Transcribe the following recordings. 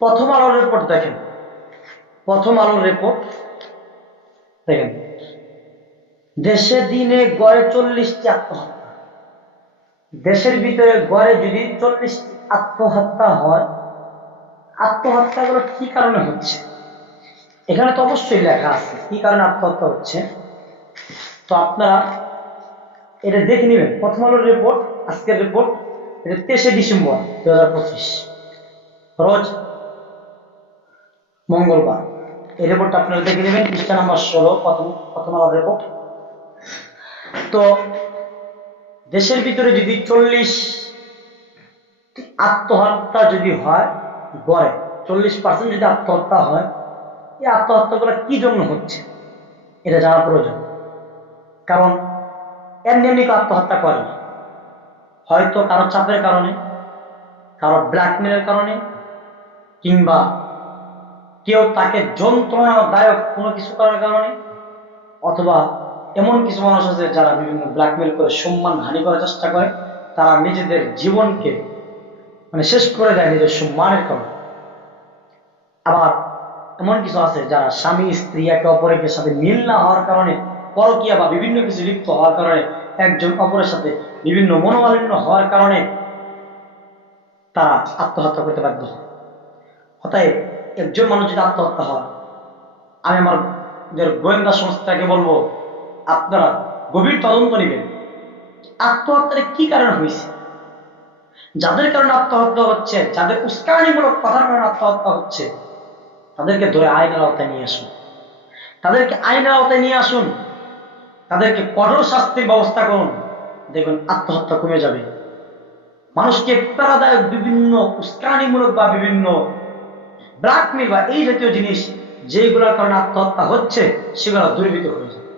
প্রথম আলোর রিপোর্ট দেখেন। প্রথম আলোর রিপোর্ট দেখেন। দেশে দিনে গড়ে চল্লিশটি আত্মহত্যা। দেশের ভিতরে গড়ে যদি চল্লিশটি আত্মহত্যা হয়, আত্মহত্যাগুলো কি কারণে হচ্ছে? এখানে তো অবশ্যই লেখা আছে, কি কারণে আত্মহত্যা হচ্ছে? তো আপনারা এটা দেখে নেবেন। প্রথম আলোর রিপোর্ট আজকের রিপোর্ট এটা তেইশে ডিসেম্বর দু হাজার পঁচিশ। রোজ মঙ্গলবার। এই রিপোর্টটা আপনারা দেখে নেবেন। পৃষ্ঠা নাম্বার ষোলো, প্রথম প্রথম আলোর রিপোর্ট তো দেশের ভিতরে যদি চল্লিশ আত্মহত্যা যদি হয়, গড়ে, চল্লিশ পার্সেন্ট যদি আত্মহত্যা হয়, এই আত্মহত্যাগুলো কি জন্য হচ্ছে? এটা জানা প্রয়োজন। কারণ এমনি এমনি আত্মহত্যা করে না। হয়তো কারও চাপের কারণে, কারও ব্ল্যাকমেলের কারণে, কিংবা কেউ তাকে যন্ত্রণাদায়ক কোনো কিছু করার কারণে, অথবা এমন কিছু মানুষ আছে যারা বিভিন্ন ব্ল্যাকমেল করে সম্মান হানি করার চেষ্টা করে, তারা নিজেদের জীবনকে মানে শেষ করে দেয় নিজের সম্মানের কারণে। আবার এমন কিছু আছে যারা স্বামী, স্ত্রী একে অপরের সাথে মিল না হওয়ার কারণে, পরকিয়া বা বিভিন্ন কিছু লিপ্ত হওয়ার কারণে, একজন অপরের সাথে বিভিন্ন মনোমালিন্য হওয়ার কারণে তারা আত্মহত্যা করতে বাধ্য হয়। অতএব একজন মানুষ যদি আত্মহত্যা হয়, আমি আমার গোয়েন্দা সংস্থাকে বলব, আপনারা গভীর তদন্ত নেবেন। আত্মহত্যার কি কারণ হয়েছে? যাদের কারণে আত্মহত্যা হচ্ছে, যাদের উস্কানিমূলক কথার কারণে আত্মহত্যা হচ্ছে, তাদেরকে ধরে আইনের আওতায় নিয়ে আসুন। তাদেরকে আইনের আওতায় নিয়ে আসুন। তাদেরকে কঠোর শাস্তির ব্যবস্থা করুন। দেখবেন আত্মহত্যা কমে যাবে। মানুষকে প্রেরণাদায়ক বিভিন্ন, উস্কানিমূলক বা বিভিন্ন ব্ল্যাকমেল বা এই জাতীয় জিনিস যেগুলোর কারণে আত্মহত্যা হচ্ছে, সেগুলো দূরীভূত হয়ে যাবে।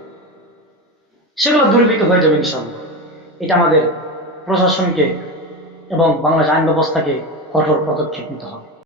সেগুলো দূরীভূত হয়ে যাবে ইনশাল্লাহ এটা আমাদের প্রশাসনকে এবং বাংলাদেশ আইন ব্যবস্থাকে কঠোর পদক্ষেপ নিতে হবে।